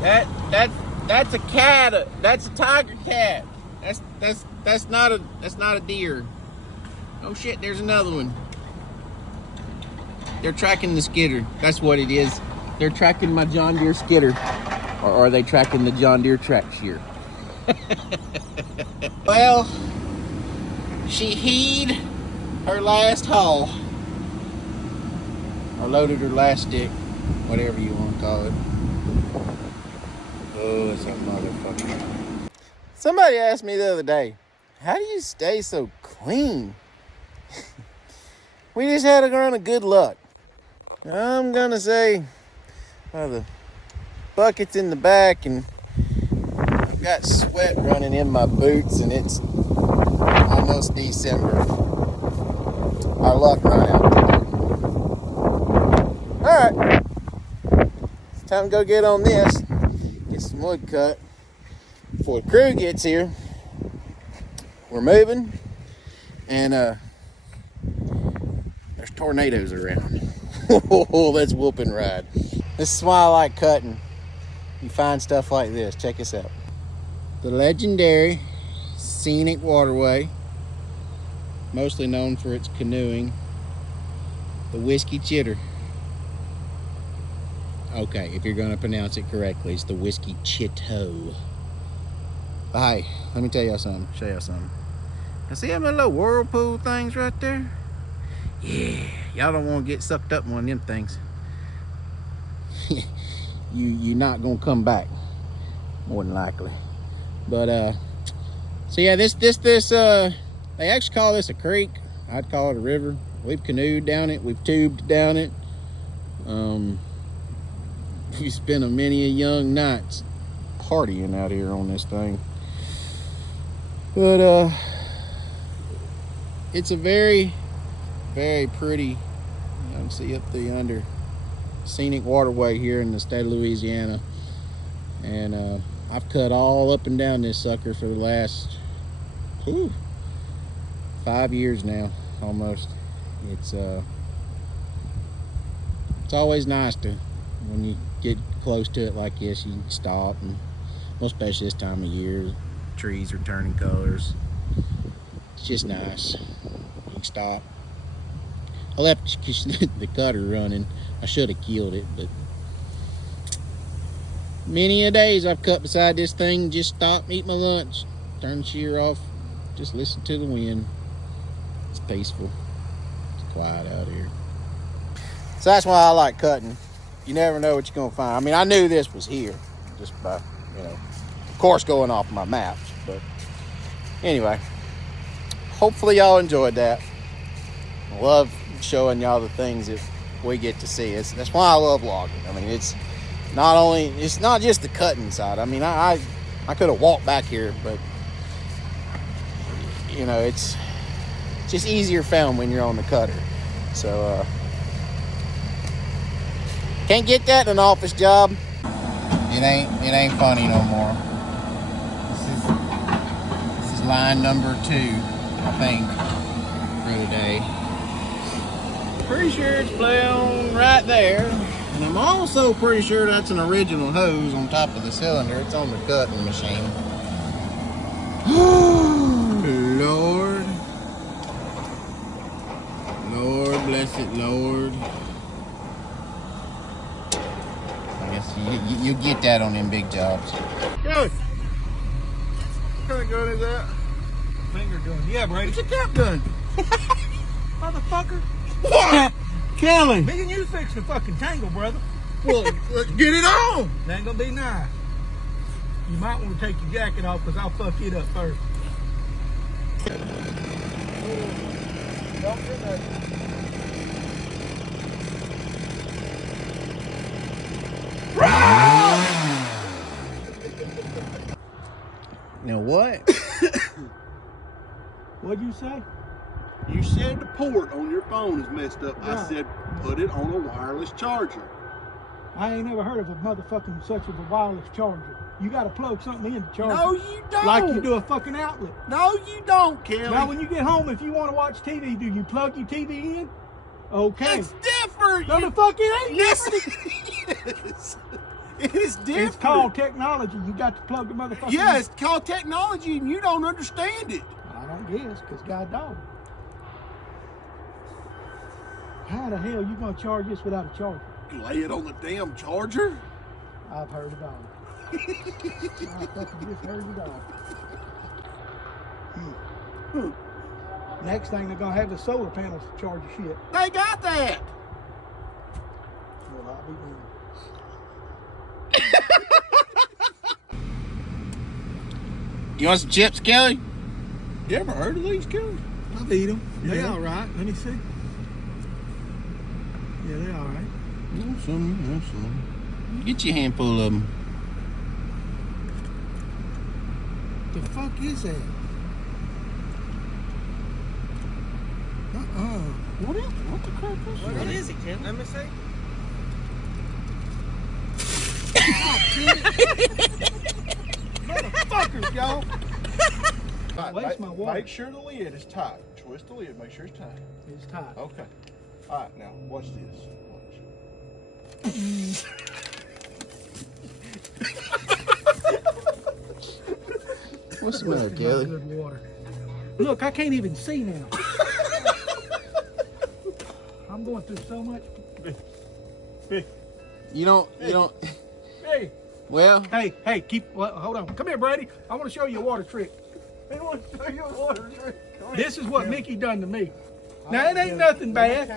That's a cat. That's a tiger cat. That's not a deer. Oh shit, there's another one. They're tracking the skidder. That's what it is. They're tracking my John Deere skidder. Or are they tracking the John Deere track shear? Well, she heed her last haul. Or loaded her last stick. Whatever you want to call it. Oh, it's a motherfucker. Somebody asked me the other day, how do you stay so clean? We just had a run of good luck. I'm gonna say, well, the bucket's in the back and I've got sweat running in my boots and it's almost December. Our luck run out. Alright, it's time to go get on this, get some wood cut before the crew gets here. We're moving and there's tornadoes around. Oh, that's whooping ride. This is why I like cutting. You find stuff like this. Check this out. The legendary Scenic waterway, mostly known for its canoeing. The Whiskey Chitter. Okay, if you're going to pronounce it correctly, it's the Whiskey Chitto. But hey, let me tell y'all something. Show y'all something. Now see them little whirlpool things right there? Yeah, y'all don't want to get sucked up in one of them things. You're not gonna come back, more than likely. But so yeah, this they actually call this a creek. I'd call it a river. We've canoed down it. We've tubed down it. We spent many a young nights partying out here on this thing. But it's a very pretty, you can see up the under scenic waterway here in the state of Louisiana. And I've cut all up and down this sucker for the last 5 years now, almost. It's always nice to, when you get close to it like this, you can stop, and especially this time of year, trees are turning colors. It's just nice. You can stop. I left the cutter running. I should have killed it, but many a days I've cut beside this thing, just stop, eat my lunch, turn the shear off, just listen to the wind. It's peaceful. It's quiet out here. So that's why I like cutting. You never know what you're gonna find. I mean, I knew this was here just by, of course, going off my maps. But anyway, hopefully y'all enjoyed that. I love showing y'all the things that we get to see. That's why I love vlogging. I mean, it's not just the cutting side. I mean, I could have walked back here, but it's just easier film when you're on the cutter. So can't get that in an office job. It ain't funny no more. This is line number 2, I think, for the day. Pretty sure it's play on right there. And I'm also pretty sure that's an original hose on top of the cylinder. It's on the cutting machine. Lord. Lord, bless it, Lord. I guess you get that on them big jobs. Good. What kind of gun is that? Finger gun. Yeah, Brady. It's a cap gun. Motherfucker. What? Kelly. Me and you fixing the fucking tangle, brother. Well, let's get it on. That ain't gonna be nice. You might want to take your jacket off because I'll fuck it up first. Don't do that. Now what? What'd you say? You said the port on your phone is messed up. Yeah. I said put it on a wireless charger. I ain't never heard of a motherfucking such of a wireless charger. You gotta plug something in to charge No, it. you don't. Like you do a fucking outlet. No, you don't, Kelly. Now when you get home, if you want to watch TV, do you plug your TV in? Okay. It's different. No, the fuck it ain't Yes, different. it is. It's different. It's called technology. You got to plug the motherfucker. Yeah, it's called technology, and you don't understand it. I don't guess, because God dog. How the hell you gonna charge this without a charger? Lay it on the damn charger. I've heard it all. I fucking just heard it all. Next thing they're gonna have the solar panels to charge your shit. They got that. Well, I'll be damned. You want some chips, Kelly? You ever heard of these, Kelly? I've eat them. They Yeah. all right. Let me see. Yeah, they all right. Some. Get you a handful of them. The fuck is that? What the crap is that? What is it, Ken? Let me see. Motherfuckers, y'all. Waste my water. Make sure the lid is tight. Twist the lid. Make sure it's tight. It's tight. Okay. All right. Now watch this. What's the matter, Kelly? Good water. Look, I can't even see now. I'm going through so much. You don't. Hey, Well, hey, hold on. Come here, Brady. I want to show you a water trick. I want to show you a water trick. This is what Mickey done to me. Now, it ain't nothing bad. all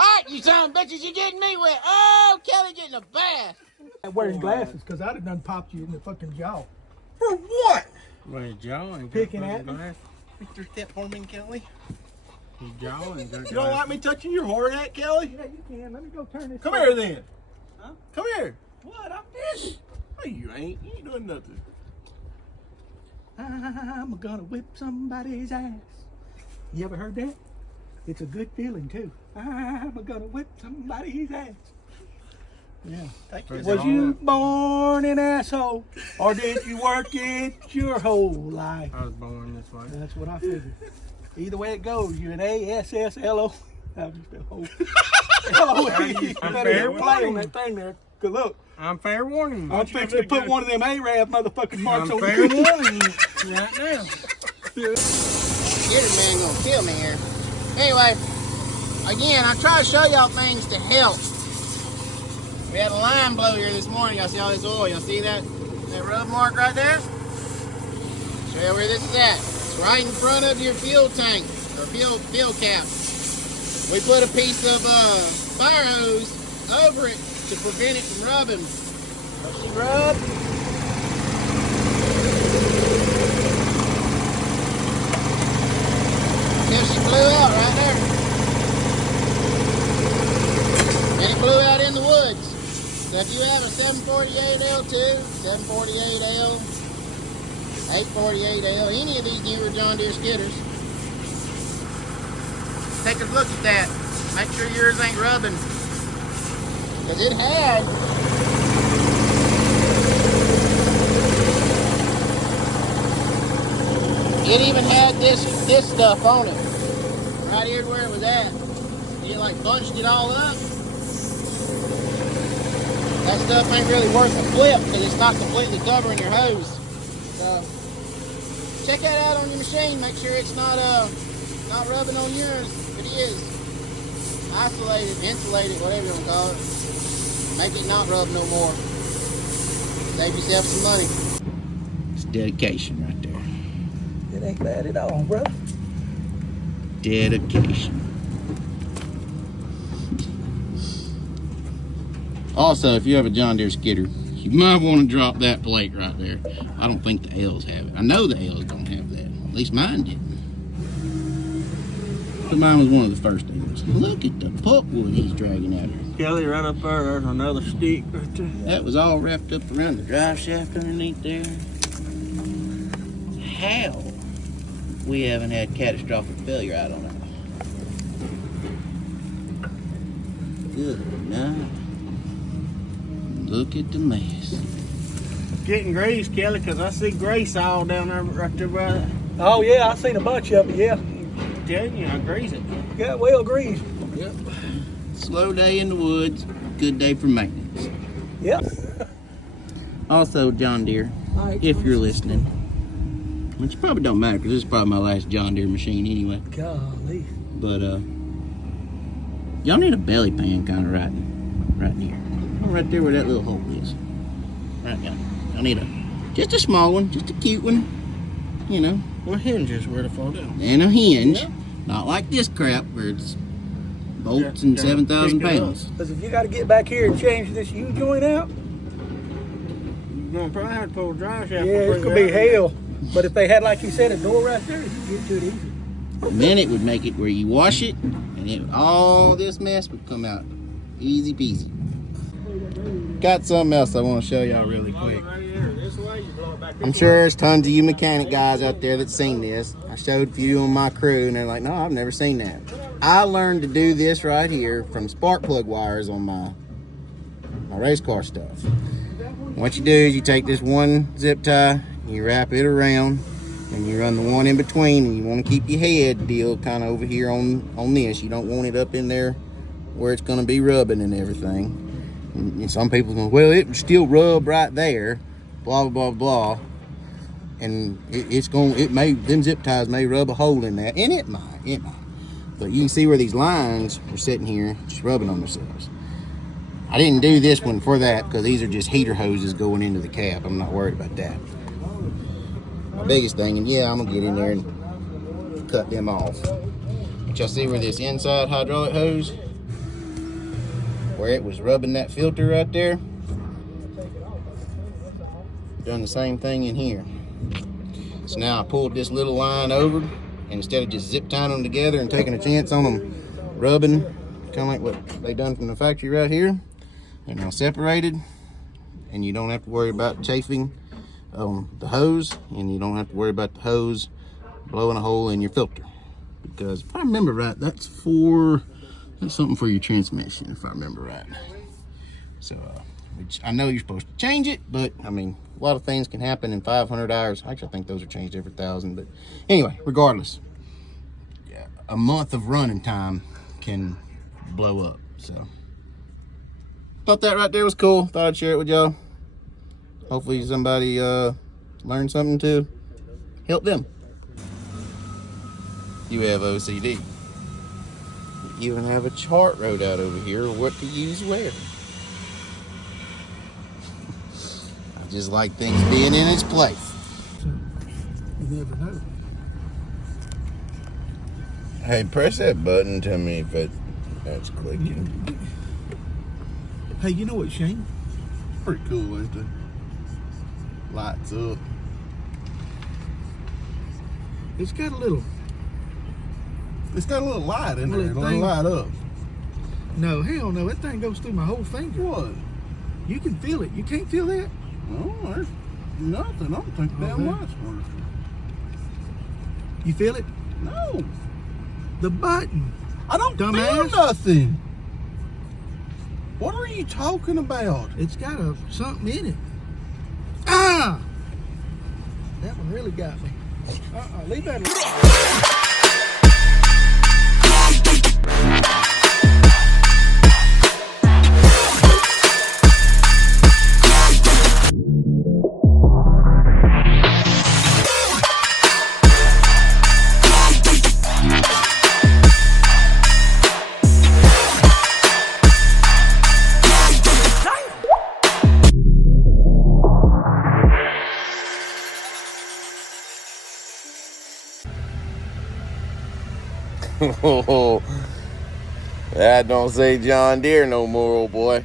right, you son of bitches, you're getting me wet. Oh, Kelly getting a bath. I'm wearing glasses because I'd have done popped you in the fucking jaw. For what? Well, Joe ain't Picking at me. Pick your step for me, Kelly. Joe ain't got You don't like me touching your hard hat, Kelly? Yeah, you can. Let me go turn this. Come here then. Huh? Come here. What? I'm busy. No, you ain't. You ain't doing nothing. I'm gonna whip somebody's ass. You ever heard that? It's a good feeling too. I'm gonna whip somebody's ass. Yeah. Was you born an asshole, or did you work it your whole life? I was born this way. That's what I figured. Either way it goes, you're an A-S-S-L-O. I'm just a whole. L-O-E. You better play on that thing there. Good look. I'm fair warning you. I'm fixing to put one of them Arab motherfucking marks I'm on fair you. warning you right now. Skidder man gonna kill me here. Anyway, again, I try to show y'all things to help. We had a line blow here this morning. Y'all see all this oil? Y'all see that rub mark right there? Show you where this is at. It's right in front of your fuel tank or fuel cap. We put a piece of fire hose over it to prevent it from rubbing. Does she rub? Until she blew out right there. And it blew out in the woods. So if you have a 748L2, 748L, 848L, any of these newer John Deere skidders, take a look at that. Make sure yours ain't rubbing. Because it had. It even had this stuff on it. Right here where it was at. It like bunched it all up. That stuff ain't really worth a flip because it's not completely covering your hose. So check that out on your machine. Make sure it's not rubbing on yours. If it is, isolate it, insulate it, whatever you want to call it. Make it not rub no more. Save yourself some money. It's dedication right there. It ain't bad at all, bro. Dedication. Also, if you have a John Deere skidder, you might want to drop that plate right there. I don't think the L's have it. I know the L's don't have that. At least mine didn't. But mine was one of the first L's. Look at the pulpwood he's dragging out here. Kelly, right up there, there's another stick right there. That was all wrapped up around the drive shaft underneath there. How we haven't had catastrophic failure, I don't know. Good night. Look at the mess. Getting grease, Kelly, because I see grease all down there, right there, right. Oh yeah, I seen a bunch of it. Yeah, I'm telling you, I grease it. got well greased. Yep. Slow day in the woods, good day for maintenance. Yep. Also, John Deere, if you're listening, which probably don't matter because this is probably my last John Deere machine anyway. Golly. But y'all need a belly pan kind of right here, right there where that little hole is. Right now, y'all need just a small one, just a cute one, you know. Well, hinges where to fall down. And a hinge, Yeah. not like this crap where it's bolts Yeah, and yeah, 7,000 pick it up. pounds. Because if you got to get back here and change this U joint out, You're gonna probably have to pull a drive shaft. yeah, before it's you going to be get out of hell. But if they had, like you said, a door right there, you can get to it easy. Then it would make it where you wash it, and all this mess would come out easy peasy. Got something else I want to show y'all really there. quick. Right here, this way, you blow it back I'm this sure way. there's tons of you mechanic guys out there that's seen this. I showed a few on my crew, and they're like, no, I've never seen that. I learned to do this right here from spark plug wires on my race car stuff. What you do is you take this one zip tie, you wrap it around, and you run the one in between, and you want to keep your head deal kind of over here on this. You don't want it up in there where it's going to be rubbing and everything. And some people go, well, it would still rub right there, blah, blah, blah, blah. And them zip ties may rub a hole in that, and it might. But you can see where these lines are sitting here, just rubbing on themselves. I didn't do this one for that because these are just heater hoses going into the cab. I'm not worried about that. My biggest thing, and yeah, I'm gonna get in there and cut them off. But y'all see where this inside hydraulic hose, where it was rubbing that filter right there? Done the same thing in here. So now I pulled this little line over, and instead of just zip tying them together and taking a chance on them rubbing, kind of like what they done from the factory right here, they're now separated, and you don't have to worry about chafing the hose, and you don't have to worry about the hose blowing a hole in your filter. Because if I remember right, that's something for your transmission, if I remember right. So, which I know you're supposed to change it, but I mean, a lot of things can happen in 500 hours. Actually, I think those are changed every 1,000. But anyway, regardless, a month of running time can blow up. So, thought that right there was cool. Thought I'd share it with y'all. Hopefully somebody learned something to help them. You have OCD. You even have a chart wrote out over here of what to use where. I just like things being in its place. You never know. Hey, press that button. Tell me if that's clicking. Hey, you know what, Shane? Pretty cool, isn't it? Lights up. It's got a little. It's got a little light in there. Little It'll thing. light up. No, hell no. That thing goes through my whole finger. What? You can feel it. You can't feel that? No, there's nothing. I don't think the damn Okay. light's working. You feel it? No, The button. I don't feel Dumbass. nothing. What are you talking about? It's got something in it. Ah! That one really got me. Leave that alone. Oh, that don't say John Deere no more, old boy.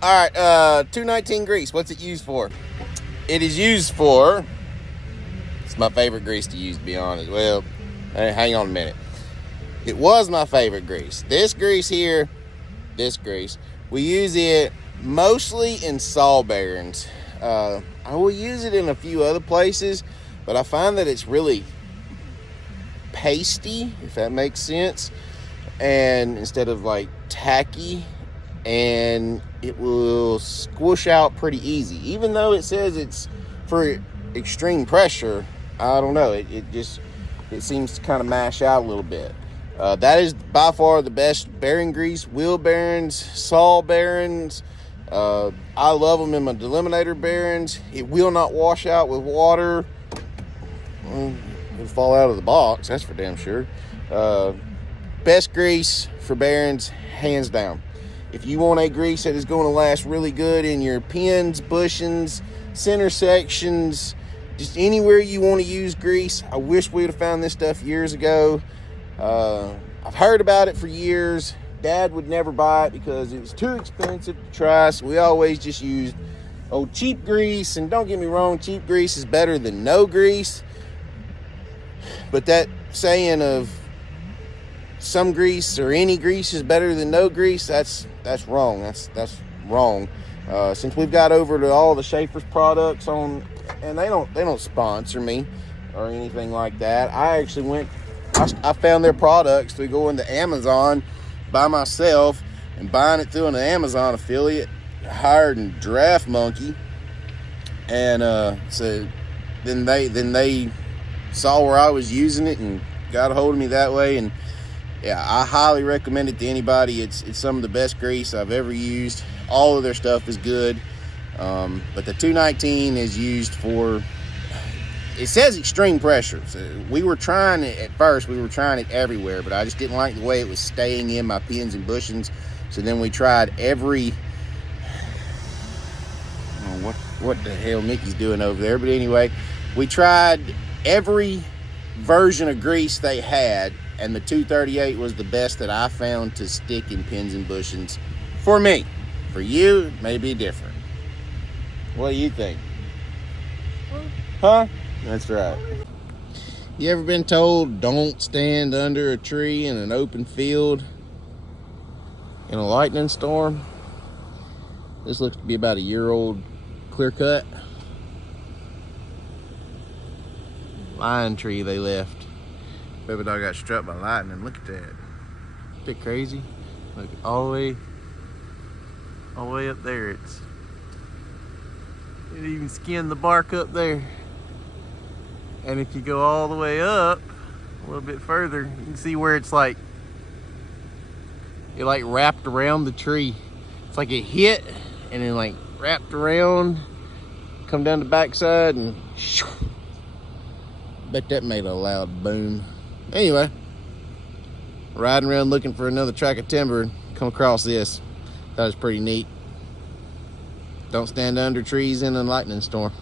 All right, 219 grease. What's it used for? It is used for. It's my favorite grease to use, to be honest. Well, hang on a minute. It was my favorite grease. This grease here, we use it mostly in saw bearings. I will use it in a few other places, but I find that it's really pasty, if that makes sense, and instead of like tacky, and it will squish out pretty easy. Even though it says it's for extreme pressure, I don't know, it seems to kind of mash out a little bit. That is by far the best bearing grease. Wheel bearings, saw bearings. I love them in my deliminator bearings. It will not wash out with water. It'll fall out of the box, that's for damn sure. Best grease for bearings, hands down. If you want a grease that is going to last really good in your pins, bushings, center sections, just anywhere you want to use grease, I wish we would have found this stuff years ago. I've heard about it for years. Dad would never buy it because it was too expensive to try, so we always just used cheap grease. And don't get me wrong, cheap grease is better than no grease. But that saying of some grease or any grease is better than no grease, that's wrong. That's wrong. Since we've got over to all the Schaefer's products and they don't sponsor me or anything like that. I found their products through going to Amazon by myself and buying it through an Amazon affiliate, hired in Draft Monkey, and so then they saw where I was using it and got a hold of me that way. And yeah, I highly recommend it to anybody. It's some of the best grease I've ever used. All of their stuff is good, but the 219 is used for, it says extreme pressure. So we were trying it at first. We were trying it everywhere, but I just didn't like the way it was staying in my pins and bushings. So then we tried every, what the hell Mickey's doing over there. But anyway, we tried every version of grease they had, and the 238 was the best that I found to stick in pins and bushings for me. For you, it may be different. What do you think? Huh? That's right. You ever been told don't stand under a tree in an open field in a lightning storm? This looks to be about a year-old clear cut lion tree they left. Baby dog got struck by lightning. Look at that. Isn't that crazy? Look, all the way up there. It even skinned the bark up there. And if you go all the way up a little bit further, you can see where it's like, it like wrapped around the tree. It's like it hit and then like wrapped around, come down the backside, and shoo. Bet that made a loud boom. Anyway, riding around looking for another track of timber, come across this. That was pretty neat. Don't stand under trees in a lightning storm.